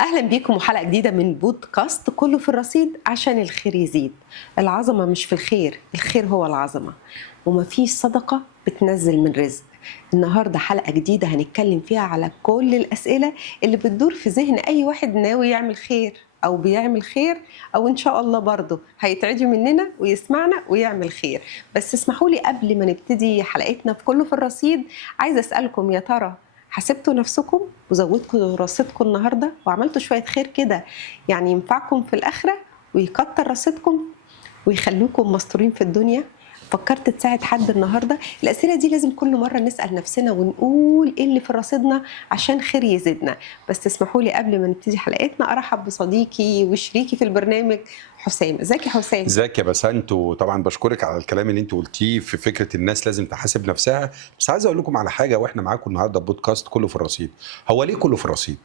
أهلا بيكم وحلقة جديدة من بودكاست كله في الرصيد عشان الخير يزيد. العظمة مش في الخير، الخير هو العظمة، ومفيش صدقة بتنزل من رزق. النهاردة حلقة جديدة هنتكلم فيها على كل الأسئلة اللي بتدور في ذهن أي واحد ناوي يعمل خير أو بيعمل خير، أو إن شاء الله برضه هيتعدي مننا ويسمعنا ويعمل خير. بس اسمحوا لي قبل ما نبتدي حلقتنا في كله في الرصيد، عايزة أسألكم يا ترى حسبتوا نفسكم وزودتوا رصيدكم النهارده وعملتوا شويه خير كده يعني ينفعكم في الاخره ويكتر رصيدكم ويخلوكم مستورين في الدنيا؟ فكرت تساعد حد النهارده؟ الاسئله دي لازم كل مره نسال نفسنا ونقول ايه اللي في رصيدنا عشان خير يزيدنا. بس تسمحوا لي قبل ما نبتدي حلقتنا ارحب بصديقي وشريكي في البرنامج حسام. ازيك يا حسام؟ ازيك يا بسنت، وطبعا بشكرك على الكلام اللي انت قلتيه في فكره الناس لازم تحاسب نفسها. بس عايز اقول لكم على حاجه واحنا معاكم النهارده بودكاست كله في الرصيد. هو ليه كله في الرصيد؟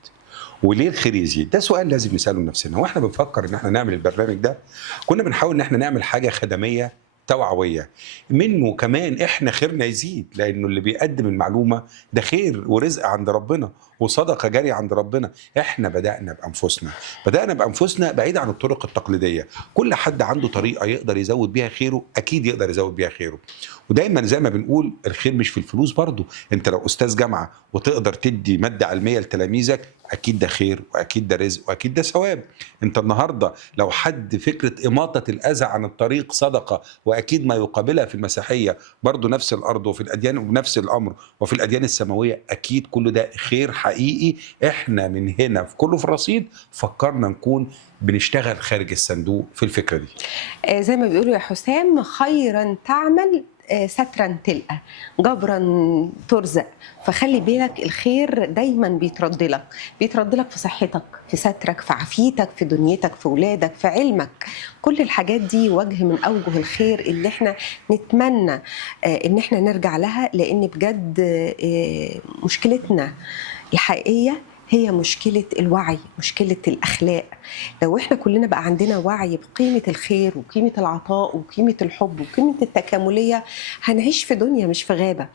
وليه الخير يزيد؟ ده سؤال لازم نساله لنفسنا. واحنا بنفكر ان احنا نعمل البرنامج ده كنا بنحاول ان احنا نعمل حاجه خدميه توعويه منه، كمان احنا خيرنا يزيد، لانه اللي بيقدم المعلومه ده خير ورزق عند ربنا وصدقه جاريه عند ربنا. احنا بدانا بانفسنا بعيد عن الطرق التقليديه. كل حد عنده طريقه يقدر يزود بيها خيره، اكيد يقدر يزود بيها خيره. ودايما زي ما بنقول الخير مش في الفلوس برضو. انت لو استاذ جامعه وتقدر تدي ماده علميه لتلاميذك، اكيد ده خير واكيد ده رزق واكيد ده ثواب. انت النهارده لو حد فكره اماطه الاذى عن الطريق صدقه، واكيد ما يقابلها في المسيحيه برضو نفس الارض، وفي الاديان ونفس الامر، وفي الاديان السماويه اكيد كل ده خير حقيقي. احنا من هنا في كله في الرصيد فكرنا نكون بنشتغل خارج الصندوق في الفكره دي. زي ما بيقولوا يا حسام، خيرا تعمل سترا تلقى، جبرا ترزق. فخلي بالك الخير دايما بيترد لك في صحتك، في سترك، في عافيتك، في دنيتك، في ولادك، في علمك. كل الحاجات دي وجه من اوجه الخير اللي احنا نتمنى ان احنا نرجع لها، لان بجد مشكلتنا الحقيقيه هي مشكلة الوعي، مشكلة الأخلاق. لو احنا كلنا بقى عندنا وعي بقيمة الخير وقيمة العطاء وقيمة الحب وقيمة التكاملية، هنعيش في دنيا مش في غابة.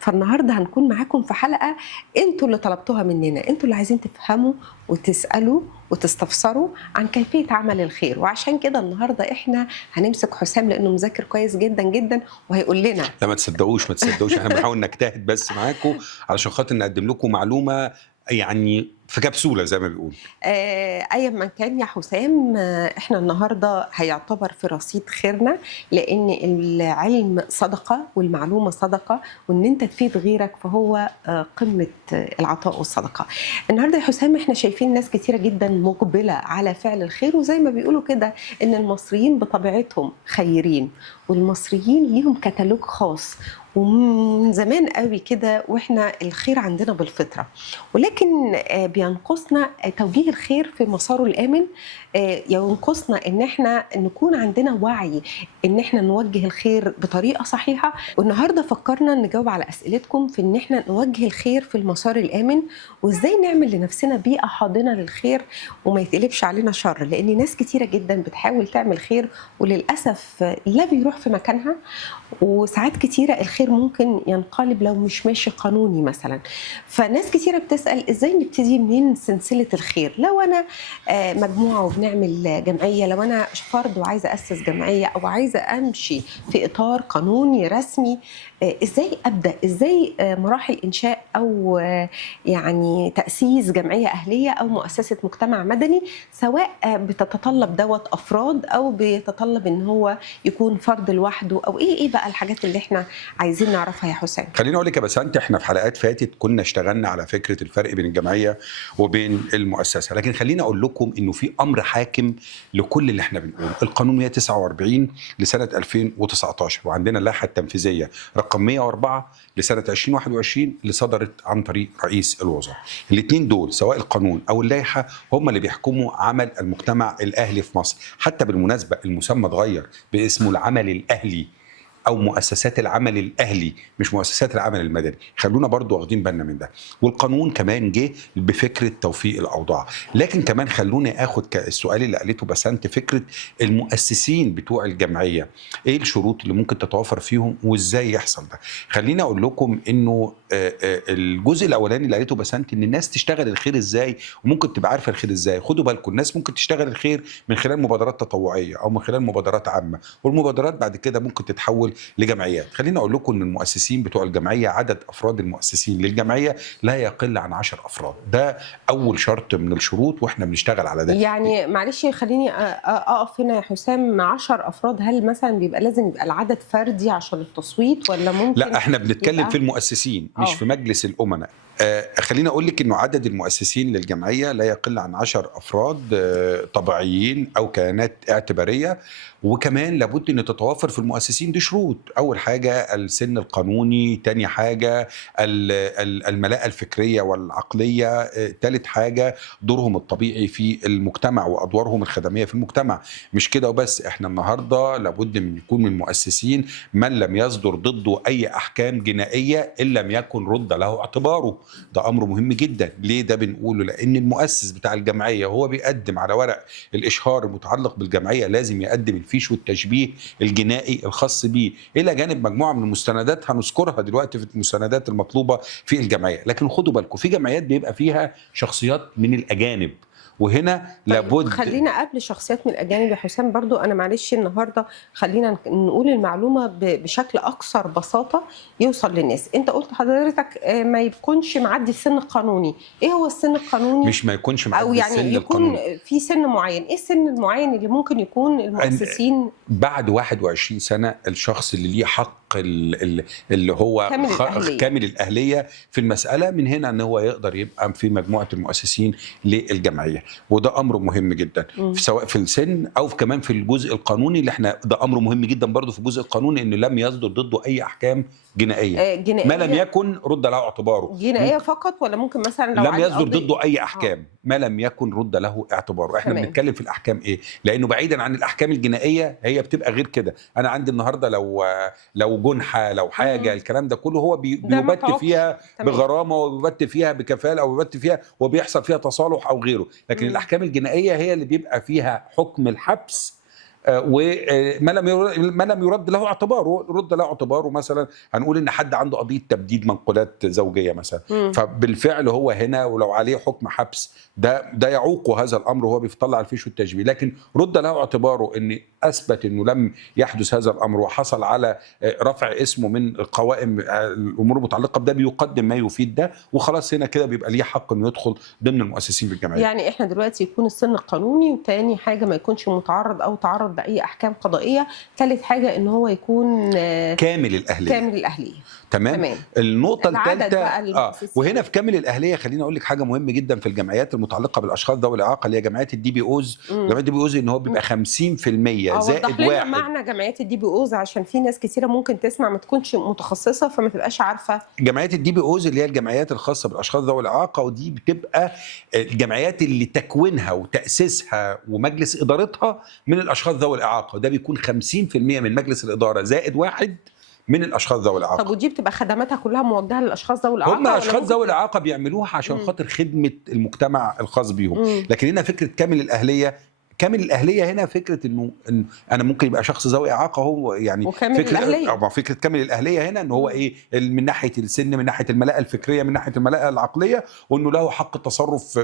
فالنهاردة هنكون معاكم في حلقة انتوا اللي طلبتوها مننا، انتوا اللي عايزين تفهموا وتسألوا وتستفسروا عن كيفية عمل الخير. وعشان كده النهاردة احنا هنمسك حسام لأنه مذاكر كويس جدا جدا وهيقول لنا. لا ما تصدقوش احنا بنحاول نجتهد بس معاكم علشان خاطر نقدم لكم معلومه يعني في كبسوله زي ما بيقول. أيا ما كان يا حسام، احنا النهارده هيعتبر في رصيد خيرنا، لأن العلم صدقة والمعلومة صدقة، وإن أنت تفيد غيرك فهو قمة العطاء والصدقة. النهارده يا حسام احنا شايفين ناس كتيرة جدا مقبلة على فعل الخير، وزي ما بيقولوا كده إن المصريين بطبيعتهم خيرين، والمصريين ليهم كتالوج خاص ومن زمان قوي كده، واحنا الخير عندنا بالفطرة. ولكن بينقصنا توجيه الخير في مساره الآمن، ينقصنا ان احنا نكون عندنا وعي ان احنا نوجه الخير بطريقة صحيحة. والنهاردة فكرنا نجاوب على أسئلتكم في ان احنا نوجه الخير في المسار الآمن، وازاي نعمل لنفسنا بيئة حاضنة للخير وما يتقلبش علينا شر. لان ناس كتيرة جدا بتحاول تعمل خير وللأسف لا بيروح في مكانها، وساعات كتيرة الخير ممكن ينقلب لو مش ماشي قانوني مثلا. فناس كتيرة بتسأل ازاي نبتدي منين سلسلة الخير؟ لو انا مجموعة وبنعمل جمعية، لو انا فرد وعايزة أسس جمعية او عايزة امشي في اطار قانوني رسمي، ازاي ابدا؟ ازاي مراحل انشاء او يعني تاسيس جمعيه اهليه او مؤسسه مجتمع مدني، سواء بتتطلب دوت افراد او بيتطلب ان هو يكون فرد لوحده، او ايه بقى الحاجات اللي احنا عايزين نعرفها يا حسام؟ خليني اقول لك يا بسنت، احنا في حلقات فاتت كنا اشتغلنا على فكره الفرق بين الجمعيه وبين المؤسسه، لكن خليني اقول لكم انه في امر حاكم لكل اللي احنا بنقوله. القانون 149 لسنه 2019، وعندنا اللائحه التنفيذيه رقم 104 لسنه 2021 اللي صدرت عن طريق رئيس الوزراء. الاثنين دول سواء القانون او اللائحه هم اللي بيحكموا عمل المجتمع الاهلي في مصر. حتى بالمناسبه المسمى اتغير باسمه العمل الاهلي او مؤسسات العمل الاهلي مش مؤسسات العمل المدني. خلونا برضو واخدين بالنا من ده. والقانون كمان جه بفكره توفيق الاوضاع. لكن كمان خلوني اخد السؤال اللي قالته بسنت، فكره المؤسسين بتوع الجمعيه، ايه الشروط اللي ممكن تتوافر فيهم وازاي يحصل ده؟ خليني اقول لكم انه الجزء الاولاني اللي قالته بسنت، ان الناس تشتغل الخير ازاي وممكن تبقى عارفه الخير ازاي. خدوا بالكم، الناس ممكن تشتغل الخير من خلال مبادرات تطوعيه او من خلال مبادرات عامه، والمبادرات بعد كده ممكن تتحول لجمعيات. خليني اقول لكم ان المؤسسين بتوع الجمعيه، عدد افراد المؤسسين للجمعيه لا يقل عن 10 افراد. ده اول شرط من الشروط واحنا بنشتغل على ده. يعني معلش خليني اقف هنا يا حسام. 10 افراد، هل مثلا بيبقى لازم يبقى العدد فردي عشان التصويت، ولا ممكن؟ لا، احنا بنتكلم في المؤسسين مش في مجلس الامناء. خليني اقول لك انه عدد المؤسسين للجمعيه لا يقل عن 10 افراد طبيعيين او كيانات اعتباريه. وكمان لابد ان تتوافر في المؤسسين دي شروط. اول حاجه السن القانوني، تاني حاجه الملاءه الفكريه والعقليه، تالت حاجه دورهم الطبيعي في المجتمع وادوارهم الخدميه في المجتمع. مش كده وبس، احنا النهارده لابد من يكون من المؤسسين من لم يصدر ضده اي احكام جنائيه ان لم يكن رد له اعتباره. ده امر مهم جدا. ليه ده بنقوله؟ لان المؤسس بتاع الجمعيه هو بيقدم على ورق الاشهار المتعلق بالجمعيه لازم يقدم الفيش والتشبيه الجنائي الخاص به، الى جانب مجموعه من المستندات هنذكرها دلوقتي في المستندات المطلوبه في الجمعيه. لكن خدوا بالكم، في جمعيات بيبقى فيها شخصيات من الاجانب، وهنا لابد. خلينا قبل شخصيات من الاجانب يا حسام، برضو انا معلش النهارده خلينا نقول المعلومه بشكل اكثر بساطه يوصل للناس. انت قلت حضرتك ما يكونش معدي السن القانوني. ايه هو السن القانوني؟ مش ما يكونش معدي او يعني السن يكون القانوني، في سن معين. ايه السن المعين اللي ممكن يكون المؤسسين بعد 21 سنه الشخص اللي ليه حق اللي هو كامل الأهلية في المسألة، من هنا ان هو يقدر يبقى في مجموعة المؤسسين للجمعية. وده امر مهم جدا سواء في السن او كمان في الجزء القانوني اللي احنا، ده امر مهم جدا برضو في الجزء القانوني، انه لم يصدر ضده اي احكام جنائية ما لم يكن رد له اعتباره. جنائية فقط، ولا ممكن مثلا لو لم يصدر ضده اي احكام ما لم يكن رد له اعتباره. احنا بنتكلم في الاحكام ايه؟ لانه بعيدا عن الاحكام الجنائيه هي بتبقى غير كده. انا عندي النهارده لو جنحه، لو حاجه، الكلام ده كله هو بيبت فيها بغرامه، وبيبت فيها بكفاله، او بيبت فيها وبيحصل فيها تصالح او غيره. لكن الاحكام الجنائيه هي اللي بيبقى فيها حكم الحبس وما لم يرد له اعتباره. رد له اعتباره مثلا هنقول ان حد عنده قضيه تبديد منقولات زوجيه مثلا، فبالفعل هو هنا ولو عليه حكم حبس ده يعوق هذا الامر وهو بيطلع الفيش والتشبيه. لكن رد له اعتباره ان اثبت انه لم يحدث هذا الامر وحصل على رفع اسمه من قوائم الامور المتعلقه بده، بيقدم ما يفيد ده، وخلاص هنا كده بيبقى ليه حق انه يدخل ضمن المؤسسين بالجمعيه. يعني احنا دلوقتي يكون السن القانوني، وتاني حاجه ما يكونش متعرض او تعرض لاي احكام قضائيه، ثالث حاجه ان هو يكون كامل الاهليه. تمام. النقطه الثالثه وهنا في كامل الاهليه خليني اقول لك حاجه مهمه جدا في الجمعيات المتعلقه بالاشخاص ذوي الاعاقه، اللي هي جمعيات الدي بي اوز. جمعيات الدي بي اوز ان هو بيبقى 50% زائد واحد. معنى جمعيات الدي بي اوز عشان في ناس كثيره ممكن تسمع ما تكونش متخصصه فما تبقاش عارفه. جمعيات الدي بي اوز اللي هي الجمعيات الخاصه بالاشخاص ذوي الاعاقه، ودي بتبقى الجمعيات اللي تكوينها وتاسيسها ومجلس ادارتها من الاشخاص ذوي الاعاقه، وده بيكون 50% من مجلس الاداره زائد واحد من الاشخاص ذوي الاعاقه. طب ودي بتبقى خدماتها كلها موجهه للاشخاص ذوي الاعاقه؟ هم اشخاص ذوي الاعاقه بيعملوها عشان خاطر خدمه المجتمع الخاص بيهم. لكن هنا فكره كامل الاهليه هنا فكره انه انا ممكن يبقى شخص ذوي اعاقه هو يعني فكره كامل الاهليه هنا ان هو ايه، من ناحيه السن، من ناحيه الملاءه الفكريه، من ناحيه الملاءه العقليه، وانه له حق التصرف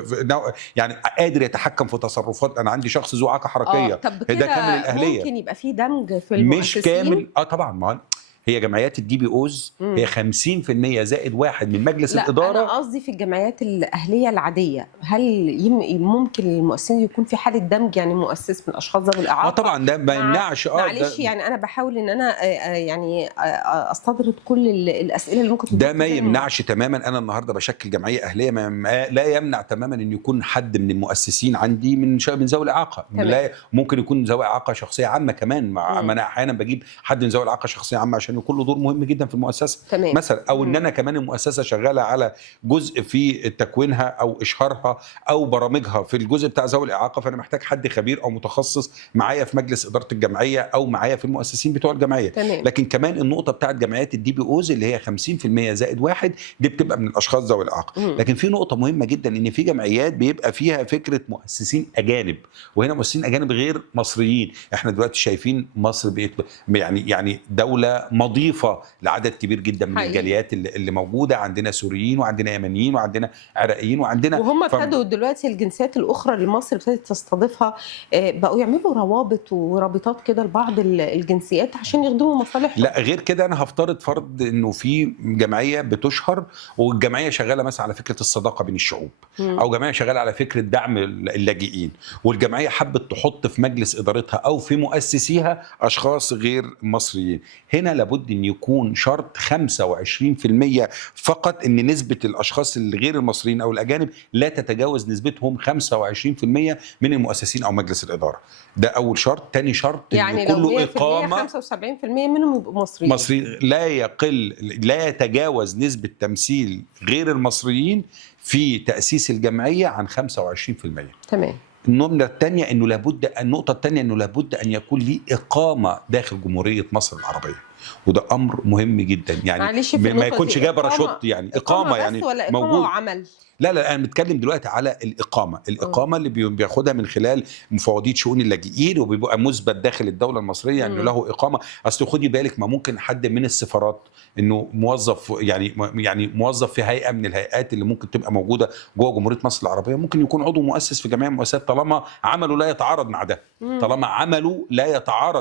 يعني قادر يتحكم في تصرفات. انا عندي شخص ذو اعاقه حركيه، طب ده كامل الاهليه. ممكن يبقى في دمج في المؤسسين؟ مش كامل طبعا. ما هي جمعيات الدي بي اوز هي 50% زائد واحد من مجلس الاداره. انا قصدي في الجمعيات الاهليه العاديه، هل ممكن المؤسسين يكون في حاله دمج، يعني مؤسس من الاشخاص ذوي الاعاقه؟ طبعا ده ما يمنعش. معلش يعني انا بحاول ان انا يعني استطرد كل الاسئله اللي ممكن ده ما يمنعش تماما. انا النهارده بشكل جمعيه اهليه، لا يمنع تماما ان يكون حد من المؤسسين عندي من ذوي الاعاقه. لا ممكن يكون ذوي اعاقه شخصيه عامه كمان. انا احيانا بجيب حد من ذوي الاعاقه شخصيه عامه عشان عشان يكون له دور مهم جدا في المؤسسه تمام. مثلا، او ان انا كمان المؤسسه شغاله على جزء في تكوينها او اشهارها او برامجها في الجزء بتاع ذوي الاعاقه، فانا محتاج حد خبير او متخصص معايا في مجلس اداره الجمعيه او معايا في المؤسسين بتوع الجمعيه. تمام. لكن كمان النقطه بتاعت جمعيات الدي بي اوز اللي هي 50% زائد واحد، دي بتبقى من الاشخاص ذوي الاعاقه. لكن في نقطه مهمه جدا، ان في جمعيات بيبقى فيها فكره مؤسسين اجانب، وهنا مؤسسين اجانب غير مصريين. احنا دلوقتي شايفين مصر بقت يعني دوله مضيفه لعدد كبير جدا من حقيقي. الجاليات اللي موجوده، عندنا سوريين وعندنا يمنيين وعندنا عراقيين وعندنا وهم ابتدوا دلوقتي الجنسيات الاخرى اللي مصر ابتدت تستضيفها بقوا يعملوا روابط ورابطات كده لبعض الجنسيات عشان يخدموا مصالحهم. لا غير كده، انا هفترض فرض انه في جمعيه بتشهر والجمعيه شغاله مثلا على فكره الصداقه بين الشعوب، او جمعيه شغاله على فكره دعم اللاجئين، والجمعيه حبت تحط في مجلس ادارتها او في مؤسسيها اشخاص غير مصريين. هنا لابد ان يكون شرط 25% فقط، ان نسبه الاشخاص الغير المصريين او الاجانب لا تتجاوز نسبتهم 25% من المؤسسين او مجلس الاداره. ده اول شرط. تاني شرط يعني ان لو كله 100% اقامه 75% منهم يبقوا مصريين. مصري لا يتجاوز نسبه تمثيل غير المصريين في تاسيس الجمعيه عن 25%. تمام. النقطة الثانية انه لابد ان يكون لي اقامة داخل جمهورية مصر العربية، وده امر مهم جدا. يعني ما يكونش جاي باراشوت، يعني اقامة يعني ولا إقامة موجود. وعمل؟ لا انا بتكلم دلوقتي على الاقامه اللي بياخدها من خلال مفوضيه شؤون اللاجئين، وبيبقى مثبت داخل الدوله المصريه انه له اقامه. اصل خدي بالك، ما ممكن حد من السفارات انه موظف، يعني موظف في هيئه من الهيئات اللي ممكن تبقى موجوده جوه جمهوريه مصر العربيه، ممكن يكون عضو مؤسس في جميع المؤسسات طالما عمله لا يتعارض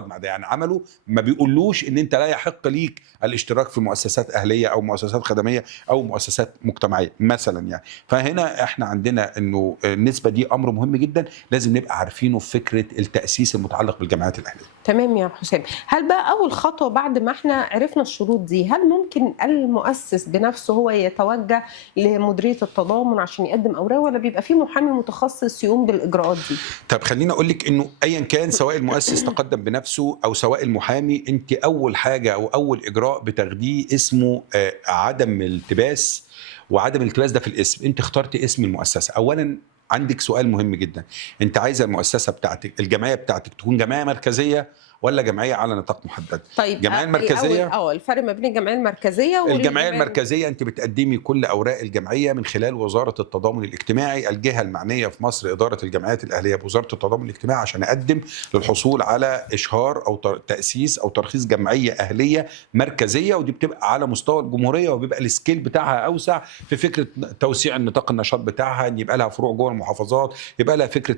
مع ده. يعني عمله ما بيقولوش ان انت لا يحق ليك الاشتراك في مؤسسات اهليه او مؤسسات خدميه او مؤسسات مجتمعيه مثلا. يعني فهنا احنا عندنا انه النسبه دي امر مهم جدا لازم نبقى عارفينه في فكره التاسيس المتعلق بالجمعيات الاهليه. تمام يا حسام. هل بقى اول خطوه بعد ما احنا عرفنا الشروط دي، هل ممكن المؤسس بنفسه هو يتوجه لمديريه التضامن عشان يقدم اوراق، ولا بيبقى في محامي متخصص يقوم بالاجراءات دي؟ طب خليني اقول لك انه ايا كان، سواء المؤسس تقدم بنفسه او سواء المحامي، انت اول حاجه او اول اجراء بتاخديه اسمه عدم التباس. وعدم الالتباس ده في الاسم. انت اخترت اسم المؤسسه. اولا عندك سؤال مهم جدا، انت عايزه المؤسسه بتاعتك، الجمعيه بتاعتك، تكون جمعيه مركزيه ولا جمعيه على نطاق محدد؟ طيب الجمعيه المركزيه، الفرق ما بين الجمعيه المركزيه الجمعيه المركزيه انت بتقدمي كل اوراق الجمعيه من خلال وزاره التضامن الاجتماعي، الجهه المعنيه في مصر اداره الجمعيات الاهليه بوزاره التضامن الاجتماعي، عشان اقدم للحصول على اشهار او تاسيس او ترخيص جمعيه اهليه مركزيه. ودي بتبقى على مستوى الجمهوريه، وبيبقى السكيل بتاعها اوسع في فكره توسيع النطاق النشاط بتاعها، ان يبقى لها فروع جوه المحافظات، يبقى لها فكره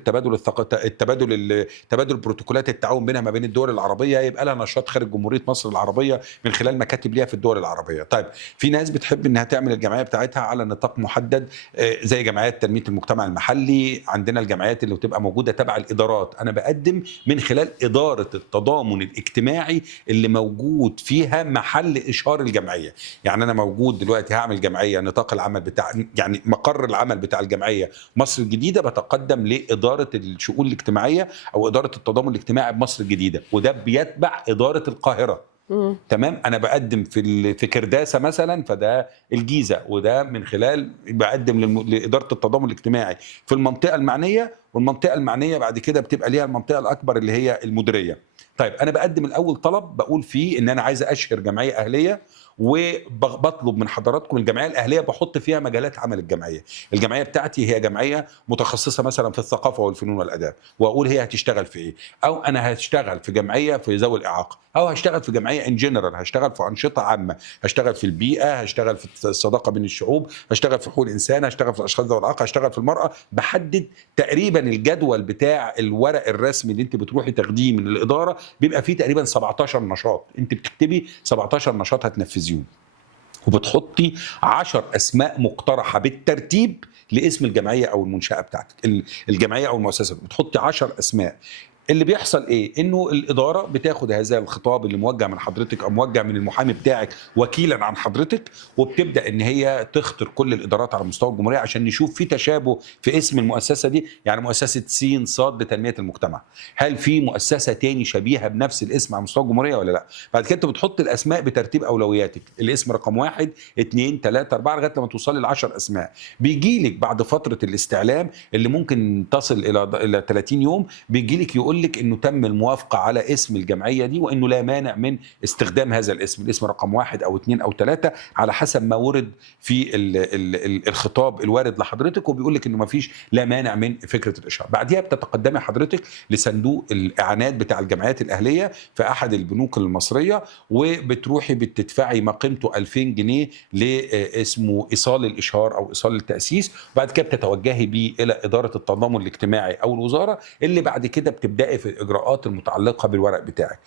تبادل بروتوكولات التعاون بينها ما بين الدول العربيه، يبقى لها نشاط خارج جمهوريه مصر العربيه من خلال مكاتب ليها في الدول العربيه. طيب في ناس بتحب انها تعمل الجمعيه بتاعتها على نطاق محدد، زي جمعيات تنميه المجتمع المحلي. عندنا الجمعيات اللي بتبقى موجوده تبع الادارات. انا بقدم من خلال اداره التضامن الاجتماعي اللي موجود فيها محل اشهار الجمعيه. يعني انا موجود دلوقتي هعمل جمعيه، نطاق العمل بتاع، يعني مقر العمل بتاع الجمعيه مصر الجديده، بتقدم لاداره الشؤون الاجتماعيه او اداره التضامن الاجتماعي بمصر الجديده، وده بيتبع اداره القاهره. تمام. انا بقدم في كرداسه مثلا، فده الجيزه، وده من خلال بقدم لاداره التضامن الاجتماعي في المنطقه المعنيه، والمنطقه المعنيه بعد كده بتبقى ليها المنطقه الاكبر اللي هي المديريه. طيب انا بقدم الاول طلب بقول فيه ان انا عايز اشهر جمعيه اهليه، وبطلب من حضراتكم الجمعيه الاهليه بحط فيها مجالات عمل الجمعيه. الجمعيه بتاعتي هي جمعيه متخصصه مثلا في الثقافه والفنون والاداب، واقول هي هتشتغل في ايه، او انا هشتغل في جمعيه في ذوي الاعاقه، او هشتغل في جمعيه ان جنرال، هشتغل في انشطه عامه، هشتغل في البيئه، هشتغل في الصداقه بين الشعوب، هشتغل في حقوق الانسان، هشتغل في الاشخاص ذوي الاعاقه، هشتغل في المراه. بحدد تقريبا الجدول بتاع الورق الرسمي اللي انت بتروحي تاخديه من الاداره، بيبقى فيه تقريبا 17 نشاط. انت بتكتبي 17 نشاط هتنفذيهم، وبتحطي 10 اسماء مقترحه بالترتيب لاسم الجمعيه او المنشاه بتاعتك، الجمعيه او المؤسسه. بتحطي 10 اسماء اللي بيحصل ايه؟ انه الاداره بتاخد هذا الخطاب اللي موجه من حضرتك او موجه من المحامي بتاعك وكيلا عن حضرتك، وبتبدا ان هي تخطر كل الادارات على مستوى الجمهوريه عشان نشوف في تشابه في اسم المؤسسه دي. يعني مؤسسه س ص لتنميه المجتمع، هل في مؤسسه تاني شبيهه بنفس الاسم على مستوى الجمهوريه ولا لا؟ بعد كده انت بتحط الاسماء بترتيب اولوياتك، الاسم رقم 1 2 3 4 لغايه لما توصل ل10 اسماء. بيجي لك بعد فتره الاستعلام اللي ممكن تصل الى 30 يوم، بيجي لك يقول لك انه تم الموافقه على اسم الجمعيه دي، وانه لا مانع من استخدام هذا الاسم رقم 1 او 2 او 3 على حسب ما ورد في الخطاب الوارد لحضرتك، وبيقول لك انه ما فيش لا مانع من فكره الاشهار. بعديها بتتقدمي حضرتك لصندوق الاعانات بتاع الجمعيات الاهليه في احد البنوك المصريه، وبتروحي بتدفعي ما قيمته 2000 جنيه لاسمه ايصال الاشهار او ايصال التاسيس. وبعد كده بتتوجهي بيه الى اداره التضامن الاجتماعي او الوزاره، اللي بعد كده بتبداي في الاجراءات المتعلقه بالورق بتاعك.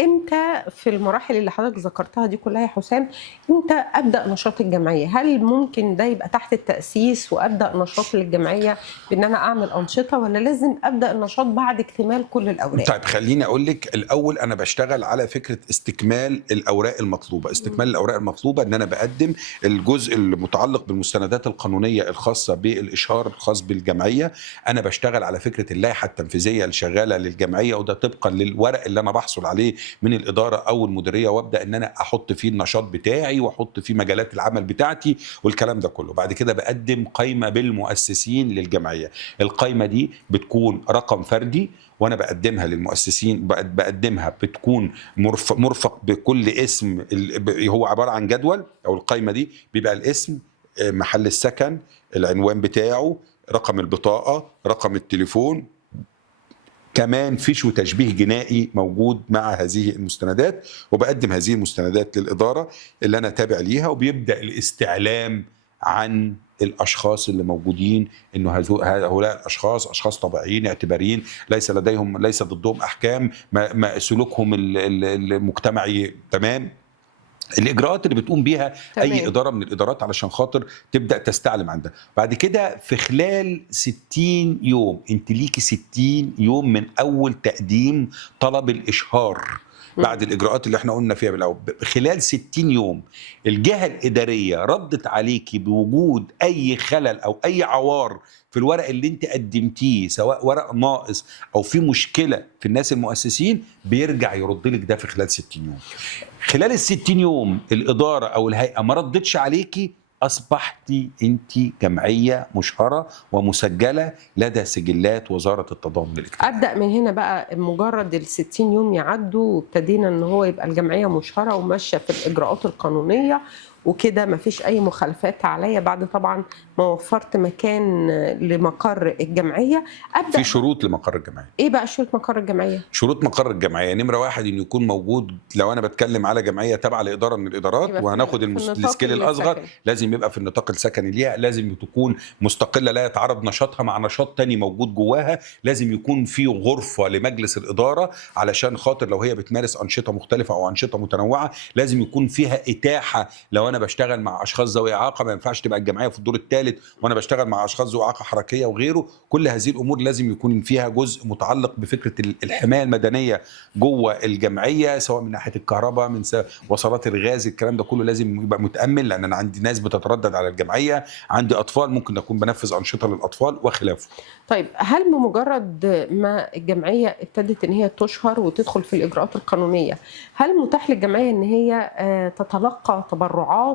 امتى في المراحل اللي حضرتك ذكرتها دي كلها يا حسام امتى ابدا نشاط الجمعيه؟ هل ممكن ده يبقى تحت التاسيس وابدا نشاط للجمعيه بان انا اعمل انشطه، ولا لازم ابدا النشاط بعد اكتمال كل الاوراق؟ طيب خليني اقول لك الاول، انا بشتغل على فكره استكمال الاوراق المطلوبه. استكمال الاوراق المطلوبه ان انا بقدم الجزء المتعلق بالمستندات القانونيه الخاصه بالاشهار الخاص بالجمعيه. انا بشتغل على فكره اللائحه التنفيذيه الشغاله للجمعيه، وده طبقا للورق اللي انا بحصل عليه من الاداره او المديريه، وابدا ان انا احط فيه النشاط بتاعي واحط فيه مجالات العمل بتاعتي والكلام ده كله. بعد كده بقدم قائمه بالمؤسسين للجمعيه. القائمه دي بتكون رقم فردي وانا بقدمها للمؤسسين، بقدمها بتكون مرفق بكل اسم. هو عباره عن جدول، او القائمه دي بيبقى الاسم، محل السكن، العنوان بتاعه، رقم البطاقه، رقم التليفون، كمان فيش وتشبيه جنائي موجود مع هذه المستندات. وبقدم هذه المستندات للإدارة اللي أنا تابع ليها، وبيبدأ الاستعلام عن الاشخاص اللي موجودين، انه هؤلاء الاشخاص اشخاص طبيعيين اعتباريين، ليس ضدهم احكام، ما سلوكهم المجتمعي تمام. الاجراءات اللي بتقوم بيها تمام. اي اداره من الادارات علشان خاطر تبدا تستعلم عندها. بعد كده في خلال 60 يوم، انت ليكي 60 يوم من اول تقديم طلب الاشهار بعد الاجراءات اللي احنا قلنا فيها بالاول. خلال 60 يوم الجهه الاداريه ردت عليكي بوجود اي خلل او اي عوار في الورق اللي انت قدمتيه، سواء ورق ناقص او في مشكله في الناس المؤسسين، بيرجع يرد لك ده في خلال 60 يوم. خلال ال60 يوم الاداره او الهيئه ما ردتش عليكي، اصبحتي انت جمعيه مشهره ومسجله لدى سجلات وزاره التضامن الاجتماعي. ابدا من هنا بقى، مجرد ال60 يوم يعدوا وابتدينا ان هو يبقى الجمعيه مشهره وماشيه في الاجراءات القانونيه وكده، ما فيش اي مخالفات عليا، بعد طبعا ما وفرت مكان لمقر الجمعيه، ابدا. في شروط لمقر الجمعيه. ايه بقى شروط مقر الجمعيه؟ شروط مقر الجمعيه نمره 1 انه يكون موجود. لو انا بتكلم على جمعيه تابعه لاداره من الادارات وهناخد السكيل الاصغر، لازم يبقى في النطاق السكني ليها، لازم تكون مستقله لا يتعارض نشاطها مع نشاط تاني موجود جواها، لازم يكون في غرفه لمجلس الاداره علشان خاطر لو هي بتمارس انشطه مختلفه او انشطه متنوعه لازم يكون فيها اتاحه. لو انا بشتغل مع اشخاص ذوي اعاقه ما ينفعش تبقى الجمعيه في الدور الثالث وانا بشتغل مع اشخاص ذوي اعاقه حركيه وغيره. كل هذه الامور لازم يكون فيها جزء متعلق بفكره الحمايه المدنيه جوه الجمعيه، سواء من ناحيه الكهرباء، من وصلات الغاز، الكلام ده كله لازم يبقى متامن، لان انا عندي ناس بتتردد على الجمعيه، عندي اطفال ممكن اكون بنفذ انشطه للاطفال وخلافه. طيب هل بمجرد ما الجمعيه ابتدت ان هي تشهر وتدخل في الاجراءات القانونيه، هل متاح للجمعيه ان هي تتلقى تبرعات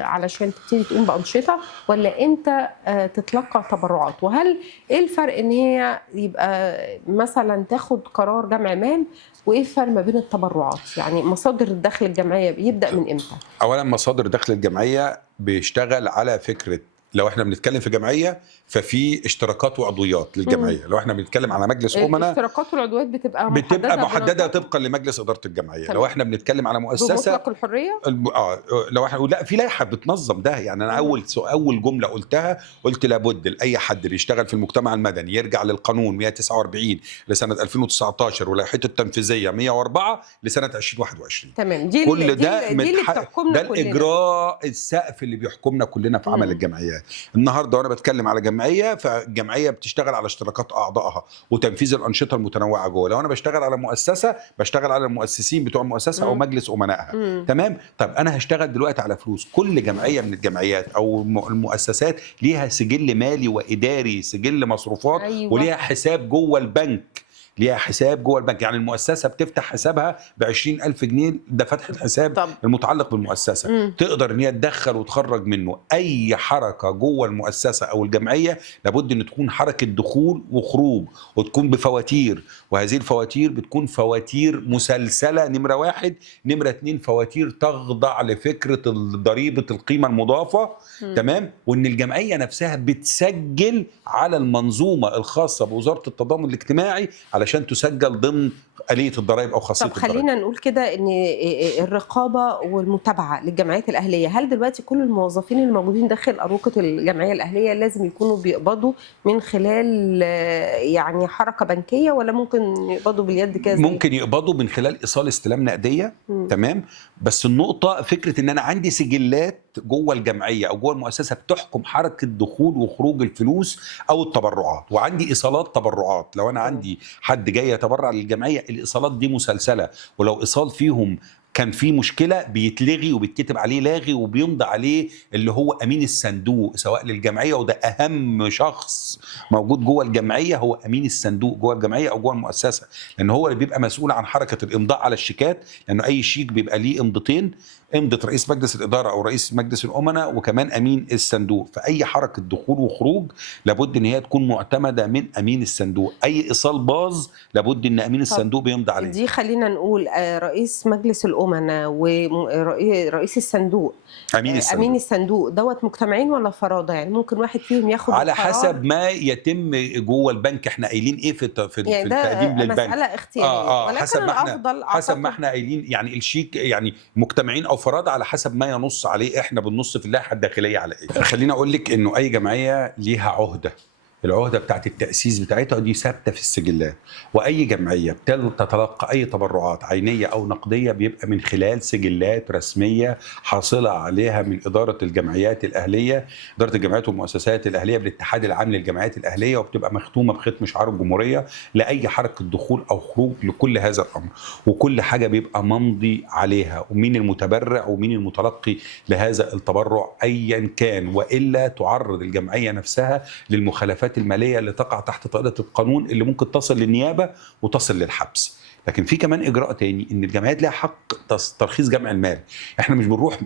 علشان تبتدي تقوم بانشطه، ولا امتى تتلقى تبرعات؟ وهل ايه الفرق ان هي يبقى مثلا تاخد قرار جمع مال، وايه الفرق ما بين التبرعات؟ يعني مصادر الدخل الجمعيه بيبدا من امتى؟ اولا مصادر دخل الجمعيه بيشتغل على فكره، لو احنا بنتكلم في جمعيه ففي اشتراكات وعضويات للجمعيه. لو احنا بنتكلم على مجلس امنا، الاشتراكات والعضويات بتبقى محدده طبقا لمجلس اداره الجمعيه. لو احنا بنتكلم على مؤسسه بمطلق الحريه، لو احنا لا في لائحه بتنظم ده. يعني انا اول جمله قلتها، قلت لابد لاي حد بيشتغل في المجتمع المدني يرجع للقانون 149 لسنه 2019 ولائحته التنفيذيه 104 لسنه 2021. تمام. كل ده اللي بتحكمنا ده الاجراء السقف اللي بيحكمنا كلنا في عمل الجمعيات. الجمعيات. النهارده وانا بتكلم على جمعيه، فالجمعيه بتشتغل على اشتراكات اعضائها وتنفيذ الانشطه المتنوعه جوه. لو انا بشتغل على مؤسسه، بشتغل على المؤسسين بتوع المؤسسه او مجلس امنائها. تمام. طب انا هشتغل دلوقتي على فلوس. كل جمعيه من الجمعيات او المؤسسات ليها سجل مالي واداري، سجل مصروفات، أيوة. وليها حساب جوه البنك. ليها حساب جوه البنك. يعني المؤسسه بتفتح حسابها ب20,000 جنيه، ده فتح الحساب طب. المتعلق بالمؤسسه. تقدر ان هي تدخل وتخرج منه. اي حركه جوه المؤسسه او الجمعيه لابد ان تكون حركه دخول وخروج، وتكون بفواتير، وهذه الفواتير بتكون فواتير مسلسله. نمره 1. نمره 2، فواتير تخضع لفكره ضريبه القيمه المضافه. تمام. وان الجمعيه نفسها بتسجل على المنظومه الخاصه بوزاره التضامن الاجتماعي علشان تسجل ضمن آلية الضرائب أو خاصية طب الضرائب. خلينا نقول كده ان الرقابه والمتابعه للجمعيات الاهليه، هل دلوقتي كل الموظفين الموجودين داخل اروقه الجمعيه الاهليه لازم يكونوا بيقبضوا من خلال يعني حركه بنكيه، ولا ممكن يقبضوا باليد كده؟ ممكن يقبضوا من خلال ايصال استلام نقديه. تمام. بس النقطه فكره ان انا عندي سجلات جوه الجمعيه او جوه المؤسسه بتحكم حركه دخول وخروج الفلوس او التبرعات، وعندي ايصالات تبرعات. لو انا عندي حد جاي يتبرع للجمعيه، الايصالات دي مسلسله، ولو ايصال فيهم كان في مشكله بيتلغي وبيتكتب عليه لاغي وبيمضي عليه اللي هو امين الصندوق سواء للجمعيه، وده اهم شخص موجود جوه الجمعيه، هو امين الصندوق جوه الجمعيه او جوه المؤسسه، لان هو اللي بيبقى مسؤول عن حركه الامضاء على الشيكات، لانه اي شيك بيبقى ليه امضتين، امضه رئيس مجلس الاداره او رئيس مجلس الامناء، وكمان امين الصندوق. فاي حركه دخول وخروج لابد ان هي تكون معتمده من امين الصندوق. اي ايصال باظ لابد ان امين الصندوق بيمضي عليه. دي خلينا نقول رئيس مجلس الامناء ورئيس الصندوق، امين الصندوق دوت مجتمعين ولا فرادى؟ يعني ممكن واحد فيهم ياخد على القرار حسب ما يتم جوه البنك. احنا قايلين ايه في يعني التقديم للبنك؟ مساله اختياريه، ولكن حسب ما احنا الافضل حسب ما احنا قايلين. يعني الشيك يعني مجتمعين او فرادى على حسب ما ينص عليه. احنا بنص في اللائحه الداخليه على ايه. خليني اقول لك انه اي جمعيه ليها عهده. العهده بتاعت التاسيس بتاعتها دي ثابته في السجلات، واي جمعيه بتتلقى اي تبرعات عينيه او نقديه بيبقى من خلال سجلات رسميه حاصله عليها من اداره الجمعيات الاهليه، اداره الجمعيات والمؤسسات الاهليه بالاتحاد العام للجمعيات الاهليه، وبتبقى مختومه بختم شعار الجمهوريه لاي حركه دخول او خروج لكل هذا الامر، وكل حاجه بيبقى ممضي عليها، ومين المتبرع ومين المتلقي لهذا التبرع ايا كان، والا تعرض الجمعيه نفسها للمخالفات الماليه اللي تقع تحت طائله القانون، اللي ممكن تصل للنيابه وتصل للحبس. لكن في كمان اجراء تاني، ان الجمعيات لها حق ترخيص جمع المال. احنا مش بنروح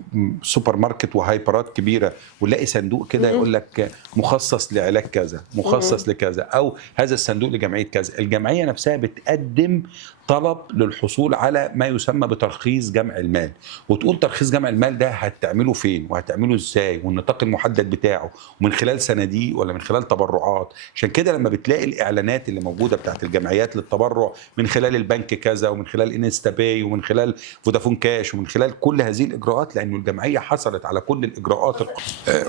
سوبر ماركت وهايبرات كبيره ونلاقي صندوق كده يقول لك مخصص لعلاج كذا، مخصص لكذا، او هذا الصندوق لجمعيه كذا. الجمعيه نفسها بتقدم طلب للحصول على ما يسمى بترخيص جمع المال، وتقول ترخيص جمع المال ده هتعمله فين وهتعمله ازاي والنطاق المحدد بتاعه، ومن خلال صناديق ولا من خلال تبرعات. عشان كده لما بتلاقي الاعلانات اللي موجوده بتاعت الجمعيات للتبرع من خلال البنك كذا، ومن خلال انستا باي، ومن خلال فودافون كاش، ومن خلال كل هذه الاجراءات، لان الجمعيه حصلت على كل الاجراءات.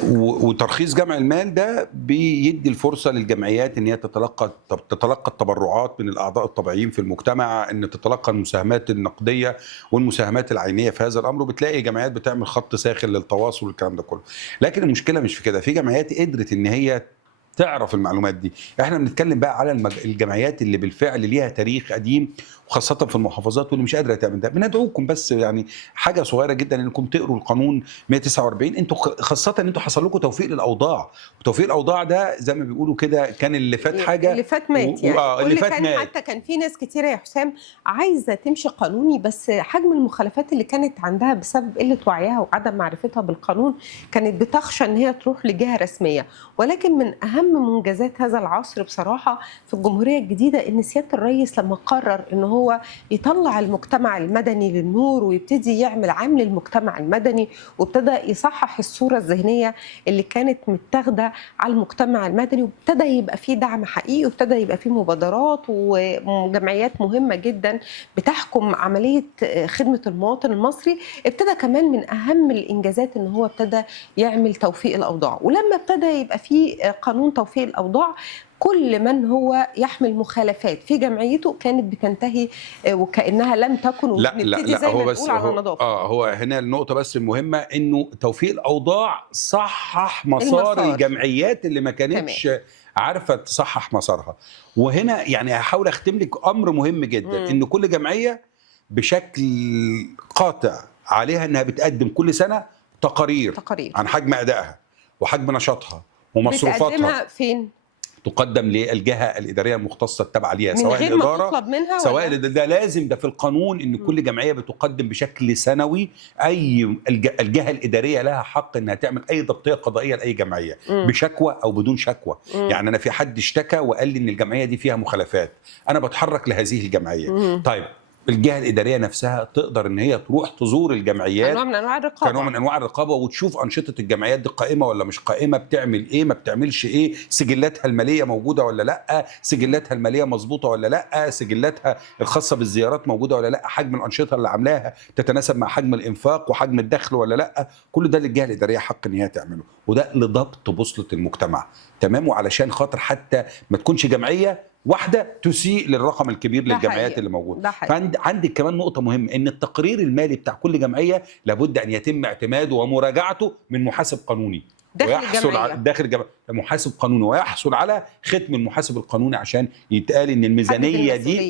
وترخيص جمع المال ده بيدي الفرصه للجمعيات ان هي تتلقى التبرعات من الاعضاء الطبيعيين في المجتمع، ان تتلقى المساهمات النقديه والمساهمات العينيه في هذا الامر. وبتلاقي جمعيات بتعمل خط ساخن للتواصل والكلام ده كله. لكن المشكله مش في كده. في جمعيات قدرت ان هي تعرف المعلومات دي. احنا بنتكلم بقى على الجمعيات اللي بالفعل ليها تاريخ قديم، وخاصه في المحافظات، واللي مش قادره تعمل ده. بندعوكم بس يعني حاجه صغيره جدا، انكم تقروا القانون 149. انتوا خاصه ان انتوا حصل لكم توفيق للاوضاع، وتوفيق الاوضاع ده زي ما بيقولوا كده كان اللي فات حاجه، اللي فات مات يعني. اللي فات مات. حتى كان في ناس كتيره يا حسام عايزه تمشي قانوني، بس حجم المخالفات اللي كانت عندها بسبب قله وعيها وعدم معرفتها بالقانون كانت بتخشى ان هي تروح لجهه رسميه. ولكن من اهم منجزات هذا العصر بصراحه في الجمهوريه الجديده ان سياده الرئيس لما قرر ان هو يطلع المجتمع المدني للنور ويبتدي يعمل عام للمجتمع المدني، وابتدى يصحح الصوره الذهنيه اللي كانت متاخده على المجتمع المدني، وابتدى يبقى فيه دعم حقيقي، وابتدى يبقى فيه مبادرات وجمعيات مهمه جدا بتحكم عمليه خدمه المواطن المصري. ابتدى كمان من اهم الانجازات ان هو ابتدى يعمل توفيق الاوضاع. ولما ابتدى يبقى فيه قانون توفيق الاوضاع كل من هو يحمل مخالفات في جمعيته كانت بتنتهي وكانها لم تكن، ونبتدي زي هو ما بس تقول على هو نظافه. هو هنا النقطه بس المهمه انه توفيق الاوضاع صحح مسار المسار. الجمعيات اللي ما تمام. كانتش عارفه تصحح مسارها. وهنا يعني هحاول اختم لك امر مهم جدا، ان كل جمعيه بشكل قاطع عليها انها بتقدم كل سنه تقارير تقارير عن حجم ادائها وحجم نشاطها ومصروفاتها. بتقدمها فين؟ تقدم للجهه الاداريه المختصه التابعه ليها، من سواء غير ما الاداره تطلب منها سواء ولا؟ ده لازم، ده في القانون ان كل جمعيه بتقدم بشكل سنوي. اي الجهه الاداريه لها حق انها تعمل اي ضبطيه قضائيه لاي جمعيه بشكوى او بدون شكوى. يعني انا في حد اشتكى وقال لي ان الجمعيه دي فيها مخالفات، انا بتحرك لهذه الجمعيه. طيب الجهه الاداريه نفسها تقدر ان هي تروح تزور الجمعيات كنوع من انواع الرقابه، كنوع من انواع الرقابه، وتشوف انشطه الجمعيات دي قائمه ولا مش قائمه، بتعمل ايه ما بتعملش ايه، سجلاتها الماليه موجوده ولا لا، سجلاتها الماليه مظبوطه ولا لا، سجلاتها الخاصه بالزيارات موجوده ولا لا، حجم الانشطه اللي عاملاها تتناسب مع حجم الانفاق وحجم الدخل ولا لا. كل ده للجهه الاداريه حق ان هي تعمله، وده لضبط بوصله المجتمع. تمام. وعلشان خاطر حتى ما تكونش جمعيه واحده تسيء للرقم الكبير للجمعيات اللي موجوده. فعندك كمان نقطه مهمه، ان التقرير المالي بتاع كل جمعيه لابد ان يتم اعتماده ومراجعته من محاسب قانوني داخل الجمعيه محاسب قانوني، ويحصل على ختم المحاسب القانوني عشان يتقال ان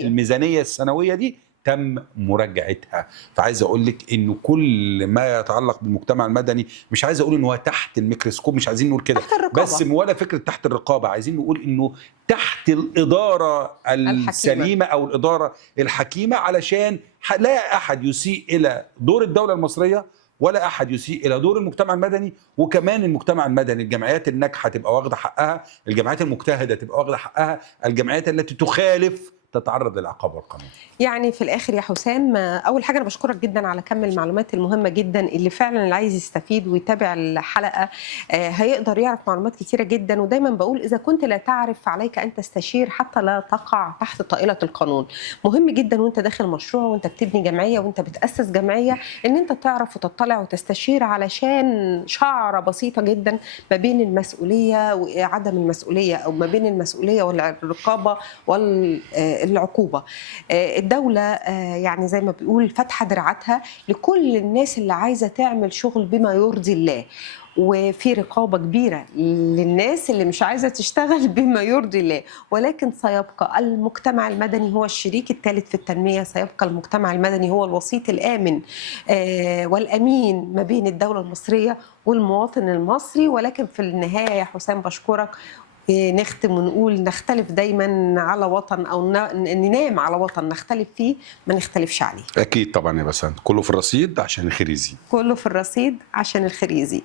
الميزانيه السنويه دي تم مراجعتها. فعايز اقول لك انه كل ما يتعلق بالمجتمع المدني، مش عايز اقول انه هو تحت الميكروسكوب، مش عايزين نقول كده بس، ولا فكره تحت الرقابه، عايزين نقول انه تحت الاداره السليمه او الاداره الحكيمه، علشان لا احد يسيء الى دور الدوله المصريه ولا احد يسيء الى دور المجتمع المدني. وكمان المجتمع المدني، الجمعيات الناجحه تبقى واخده حقها، الجمعيات المجتهده تبقى واخده حقها، الجمعيات التي تخالف تتعرض للعقاب والقانون. يعني في الاخر يا حسام، اول حاجه انا بشكرك جدا على كم المعلومات المهمه جدا، اللي فعلا اللي عايز يستفيد ويتابع الحلقه هيقدر يعرف معلومات كتيره جدا. ودايما بقول اذا كنت لا تعرف فعليك ان تستشير حتى لا تقع تحت طائله القانون. مهم جدا وانت داخل مشروع وانت بتبني جمعيه وانت بتاسس جمعيه ان انت تعرف وتطلع وتستشير، علشان شعره بسيطه جدا ما بين المسؤوليه وعدم المسؤوليه، او ما بين المسؤوليه والرقابه والعقوبه. الدولة يعني زي ما بيقول فاتحة دراعاتها لكل الناس اللي عايزة تعمل شغل بما يرضي الله، وفي رقابة كبيرة للناس اللي مش عايزة تشتغل بما يرضي الله. ولكن سيبقى المجتمع المدني هو الشريك الثالث في التنمية، سيبقى المجتمع المدني هو الوسيط الآمن والأمين ما بين الدولة المصرية والمواطن المصري. ولكن في النهاية يا حسام بشكرك، نختم ونقول نختلف دايما على وطن، او ننام على وطن نختلف فيه، ما نختلفش عليه. اكيد طبعا يا بسنت، كله في الرصيد عشان الخير يزيد. كله في الرصيد عشان الخير يزيد.